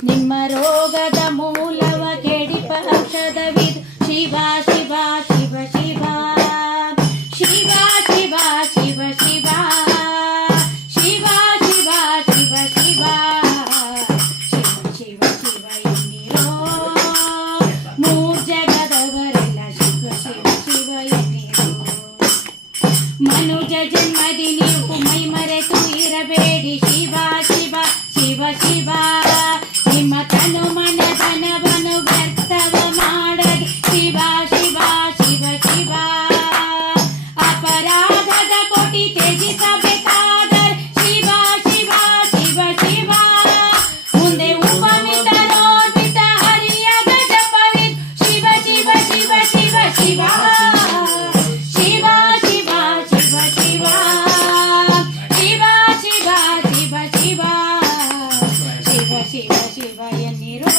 ನಿಮ್ಮ ರೋಗದ ಮೂಲವ ಕೆಡಿಪ ಔಷಧವಿದು ಶಿವ ಶಿವ ಶಿವ ಶಿವ ಶಿವ ಶಿವ ಶಿವ ಶಿವ ಶಿವ ಶಿವ ಶಿವ ಶಿವ ಶಿವ ಶಿವ ಎನ್ನಿರೋ ಮೂರ್ ಜಗದವರೆಲ್ಲ ಶಿವ ಶಿವ ಶಿವ ಎನ್ನಿರೋ ಮನುಜ ಜನ್ಮದಿ ನೀವು ಮೈ ಮರೆತು ಇರಬೇಡಿ ಶಿವ ಶಿವ ಶಿವ ಶಿವ ನಿಮ್ಮ ತನು ಮನ ಧನವನ್ನು ವ್ಯರ್ಥವ ಮಾಡದೆ ಶಿವ ಶಿವ ಶಿವ ಶಿವ ಅಪರಾಧದ ಕೋಟಿ ತ್ಯಜಿಸಬೇಕಾದರೆ ಶಿವ ಶಿವ ಶಿವ ಶಿವ ಮುಂದೆ ಉಪಮಿತರೋರ್ಪಿತ ಹರಿಯದ ಜಪವಿದ್ ಶಿವ ಶಿವ ಶಿವ ಶಿವ ಶಿವ ಶಿವ ಶಿವ ಶಿವ ಶಿವ ಶಿವ ಶಿವ ಶಿವ ಶಿವ ಶಿವ ಶಿವ ಶಿವ ಎನ್ನಿರೋ